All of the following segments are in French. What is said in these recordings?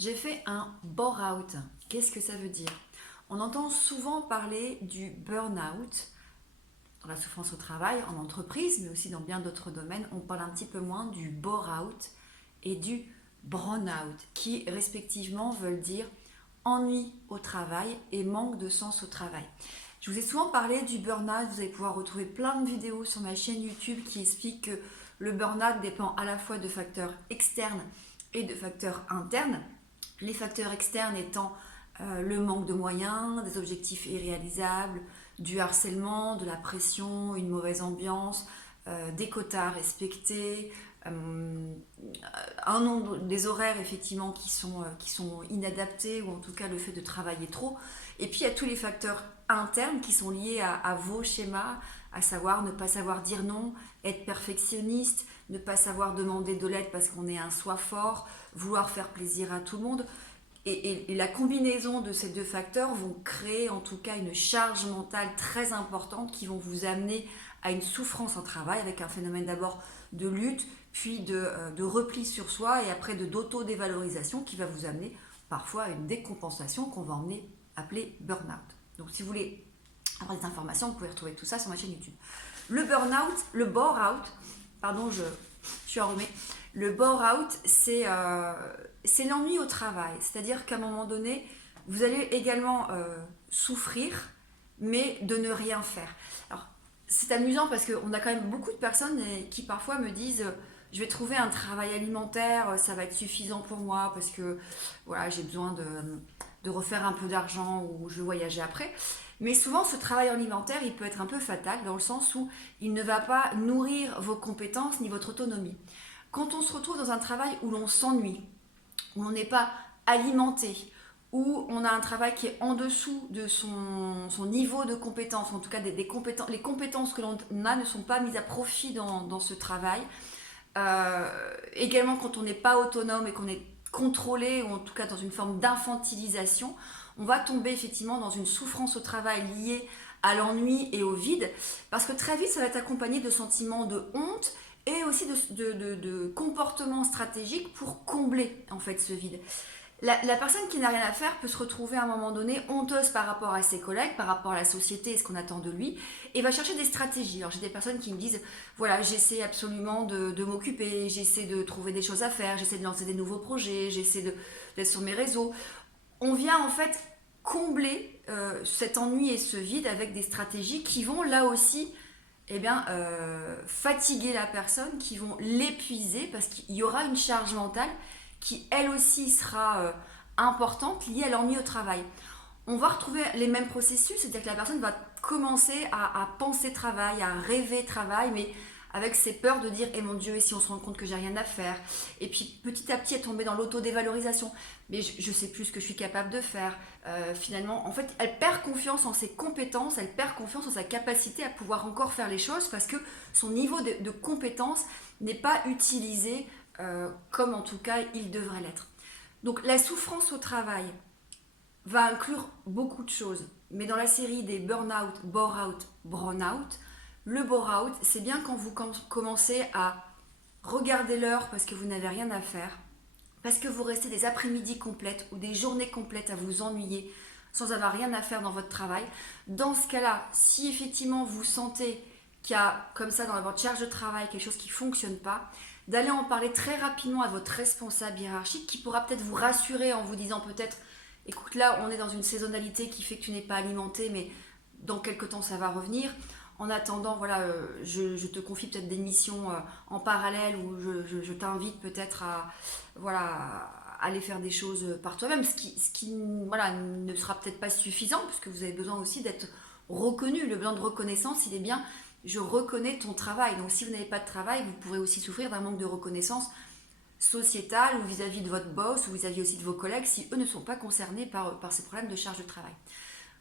J'ai fait un bore-out. Qu'est-ce que ça veut dire? On entend souvent parler du burn-out dans la souffrance au travail, en entreprise, mais aussi dans bien d'autres domaines. On parle un petit peu moins du bore-out et du burn-out, qui respectivement veulent dire ennui au travail et manque de sens au travail. Je vous ai souvent parlé du burn-out, vous allez pouvoir retrouver plein de vidéos sur ma chaîne YouTube qui expliquent que le burn-out dépend à la fois de facteurs externes et de facteurs internes. Les facteurs externes étant le manque de moyens, des objectifs irréalisables, du harcèlement, de la pression, une mauvaise ambiance, des quotas à respecter, un nombre, des horaires effectivement qui sont inadaptés ou en tout cas le fait de travailler trop. Et puis il y a tous les facteurs internes qui sont liés à vos schémas, à savoir ne pas savoir dire non, être perfectionniste, ne pas savoir demander de l'aide parce qu'on est un soi fort, vouloir faire plaisir à tout le monde. Et la combinaison de ces deux facteurs vont créer en tout cas une charge mentale très importante qui vont vous amener à une souffrance en travail avec un phénomène d'abord de lutte, puis de repli sur soi et après d'auto-dévalorisation qui va vous amener parfois à une décompensation qu'on va appeler burn-out. Donc si vous voulez avoir des informations, vous pouvez retrouver tout ça sur ma chaîne YouTube. Le burn-out, le bore-out, pardon, je suis enrhumée. Le bore-out, c'est l'ennui au travail. C'est-à-dire qu'à un moment donné, vous allez également souffrir, mais de ne rien faire. Alors, c'est amusant parce qu'on a quand même beaucoup de personnes qui parfois me disent je vais trouver un travail alimentaire, ça va être suffisant pour moi parce que voilà, j'ai besoin de refaire un peu d'argent ou je vais voyager après. Mais souvent, ce travail alimentaire, il peut être un peu fatal dans le sens où il ne va pas nourrir vos compétences ni votre autonomie. Quand on se retrouve dans un travail où l'on s'ennuie, où on n'est pas alimenté, où on a un travail qui est en dessous de son niveau de compétence, en tout cas des compétences, les compétences que l'on a ne sont pas mises à profit dans ce travail. Également quand on n'est pas autonome et qu'on est contrôlé, ou en tout cas dans une forme d'infantilisation, on va tomber effectivement dans une souffrance au travail liée à l'ennui et au vide, parce que très vite ça va être accompagné de sentiments de honte et aussi de comportements stratégiques pour combler en fait ce vide. La personne qui n'a rien à faire peut se retrouver à un moment donné honteuse par rapport à ses collègues, par rapport à la société et ce qu'on attend de lui, et va chercher des stratégies. Alors j'ai des personnes qui me disent, voilà, j'essaie absolument de m'occuper, j'essaie de trouver des choses à faire, j'essaie de lancer des nouveaux projets, d'être sur mes réseaux. On vient en fait combler cet ennui et ce vide avec des stratégies qui vont là aussi fatiguer la personne, qui vont l'épuiser parce qu'il y aura une charge mentale qui elle aussi sera importante liée à l'ennui au travail. On va retrouver les mêmes processus, c'est-à-dire que la personne va commencer à penser travail, à rêver travail, mais avec ses peurs de dire « Eh mon Dieu, et si on se rend compte que j'ai rien à faire ?» Et puis petit à petit, elle tomber dans l'autodévalorisation. Mais je sais plus ce que je suis capable de faire. Finalement, en fait, elle perd confiance en ses compétences, elle perd confiance en sa capacité à pouvoir encore faire les choses parce que son niveau de compétence n'est pas utilisé comme en tout cas il devrait l'être. Donc la souffrance au travail va inclure beaucoup de choses, mais dans la série des burn-out, bore-out, burn-out, le bore-out, c'est bien quand vous commencez à regarder l'heure parce que vous n'avez rien à faire, parce que vous restez des après-midi complètes ou des journées complètes à vous ennuyer sans avoir rien à faire dans votre travail. Dans ce cas-là, si effectivement vous sentez qu'il y a comme ça dans votre charge de travail quelque chose qui ne fonctionne pas, d'aller en parler très rapidement à votre responsable hiérarchique qui pourra peut-être vous rassurer en vous disant peut-être écoute là on est dans une saisonnalité qui fait que tu n'es pas alimenté mais dans quelques temps ça va revenir. En attendant, voilà, je te confie peut-être des missions en parallèle où je t'invite peut-être à, voilà, à aller faire des choses par toi-même, ce qui voilà, ne sera peut-être pas suffisant, puisque vous avez besoin aussi d'être reconnu. Le besoin de reconnaissance, il est bien, je reconnais ton travail. Donc si vous n'avez pas de travail, vous pourrez aussi souffrir d'un manque de reconnaissance sociétale ou vis-à-vis de votre boss ou vis-à-vis aussi de vos collègues si eux ne sont pas concernés par ces problèmes de charge de travail.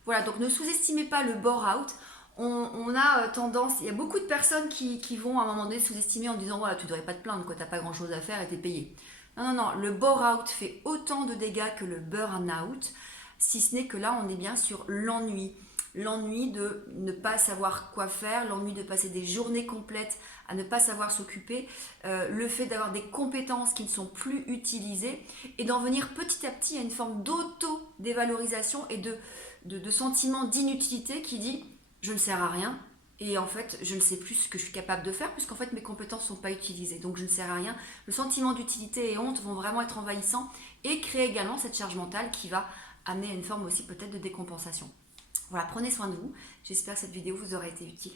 Voilà, donc ne sous-estimez pas le bore-out. On a tendance, il y a beaucoup de personnes qui vont à un moment donné sous-estimer en disant voilà, tu ne devrais pas te plaindre, tu n'as pas grand chose à faire et tu es payé. Non, le bore-out fait autant de dégâts que le burn-out, si ce n'est que là on est bien sur l'ennui. l'ennui de ne pas savoir quoi faire, l'ennui de passer des journées complètes à ne pas savoir s'occuper, le fait d'avoir des compétences qui ne sont plus utilisées et d'en venir petit à petit à une forme d'auto-dévalorisation et de sentiment d'inutilité qui dit je ne sers à rien et en fait je ne sais plus ce que je suis capable de faire puisqu'en fait mes compétences ne sont pas utilisées, donc je ne sers à rien. Le sentiment d'utilité et honte vont vraiment être envahissants et créer également cette charge mentale qui va amener à une forme aussi peut-être de décompensation. Voilà, prenez soin de vous. J'espère que cette vidéo vous aura été utile.